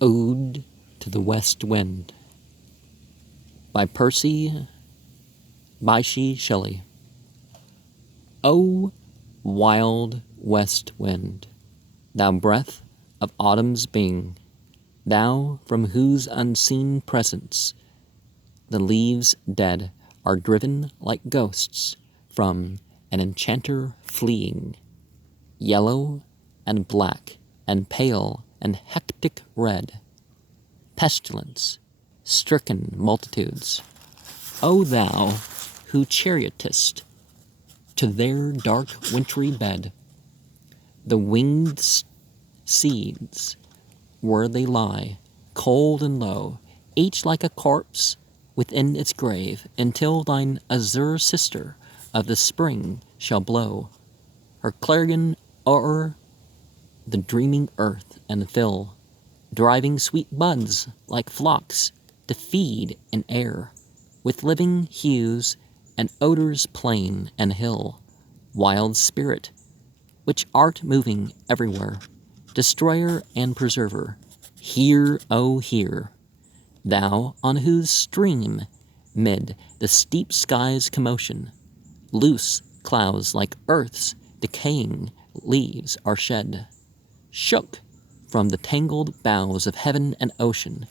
Ode to the West Wind by Percy Bysshe Shelley. O wild west wind, thou breath of autumn's being, thou from whose unseen presence the leaves dead are driven like ghosts from an enchanter fleeing, yellow and black and pale and hectic red, pestilence, stricken multitudes. O thou who chariotest to their dark wintry bed the winged seeds where they lie, cold and low, each like a corpse within its grave, until thine azure sister of the spring shall blow her clarion o'er the dreaming earth and fill, driving sweet buds like flocks to feed in air, with living hues and odors plain and hill. Wild spirit, which art moving everywhere, destroyer and preserver, hear, O hear, thou on whose stream, mid the steep sky's commotion, loose clouds like earth's decaying leaves are shed, shook from the tangled boughs of heaven and ocean.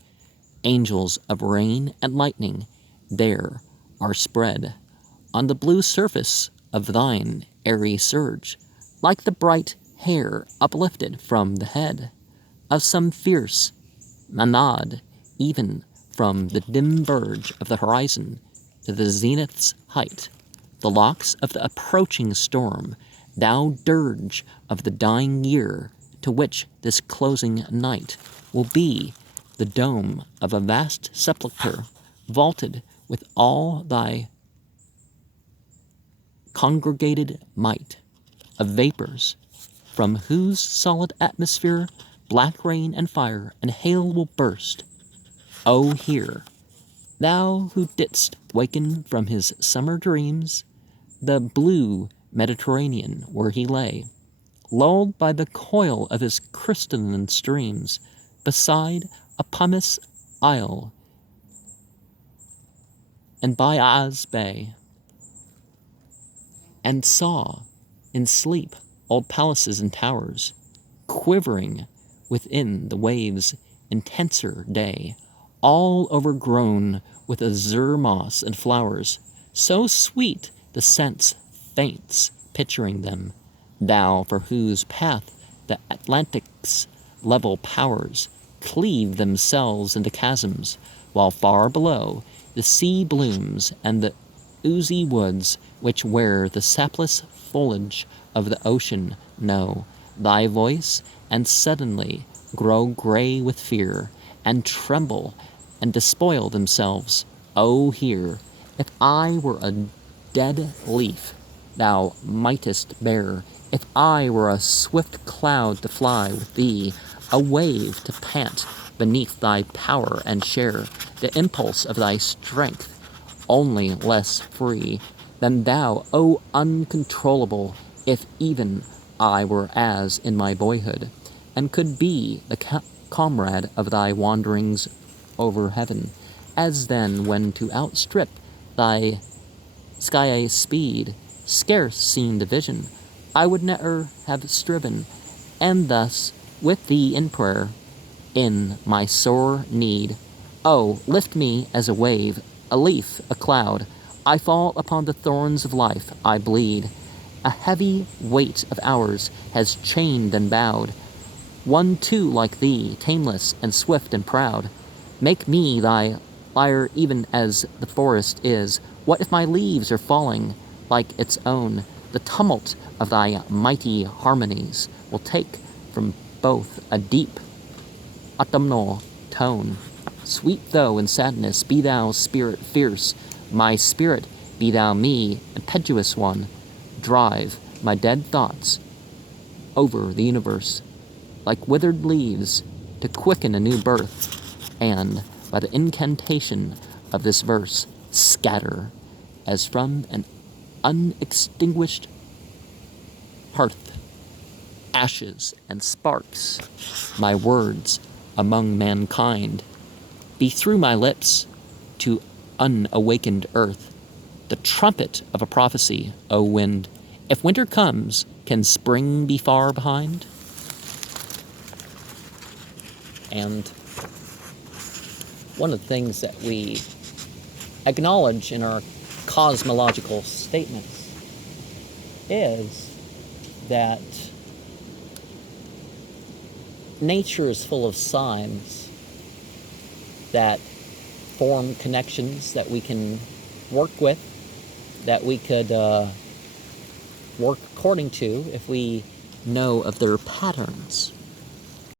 Angels of rain and lightning there are spread on the blue surface of thine airy surge, like the bright hair uplifted from the head of some fierce Maenad, even from the dim verge of the horizon to the zenith's height, the locks of the approaching storm, thou dirge of the dying year, to which this closing night will be the dome of a vast sepulchre, vaulted with all thy congregated might of vapors, from whose solid atmosphere black rain and fire and hail will burst. O hear, thou who didst waken from his summer dreams the blue Mediterranean where he lay, lulled by the coil of his crystalline streams, beside a pumice isle and Baiaz Bay, and saw in sleep old palaces and towers, quivering within the waves' intenser day, all overgrown with azure moss and flowers, so sweet the sense faints picturing them, thou for whose path the Atlantic's level powers cleave themselves into chasms, while far below the sea blooms and the oozy woods which wear the sapless foliage of the ocean know thy voice, and suddenly grow gray with fear, and tremble and despoil themselves. O hear, if I were a dead leaf thou mightest bear, if I were a swift cloud to fly with thee, a wave to pant beneath thy power and share the impulse of thy strength, only less free than thou, O uncontrollable, if even I were as in my boyhood, and could be the comrade of thy wanderings over heaven, as then when to outstrip thy sky speed scarce seemed a vision, I would ne'er have striven, and thus with thee in prayer, in my sore need, oh, lift me as a wave, a leaf, a cloud. I fall upon the thorns of life, I bleed. A heavy weight of hours has chained and bowed one too like thee, tameless and swift and proud. Make me thy lyre even as the forest is. What if my leaves are falling like its own? The tumult of thy mighty harmonies will take from both a deep autumnal tone. Sweet though in sadness, be thou spirit fierce, my spirit, be thou me, impetuous one. Drive my dead thoughts over the universe like withered leaves to quicken a new birth, and by the incantation of this verse scatter as from an unextinguished hearth ashes and sparks my words among mankind. Be through my lips to unawakened earth the trumpet of a prophecy, O wind. If winter comes, can spring be far behind? And one of the things that we acknowledge in our cosmological statements is that nature is full of signs that form connections that we can work with, that we could work according to if we know of their patterns.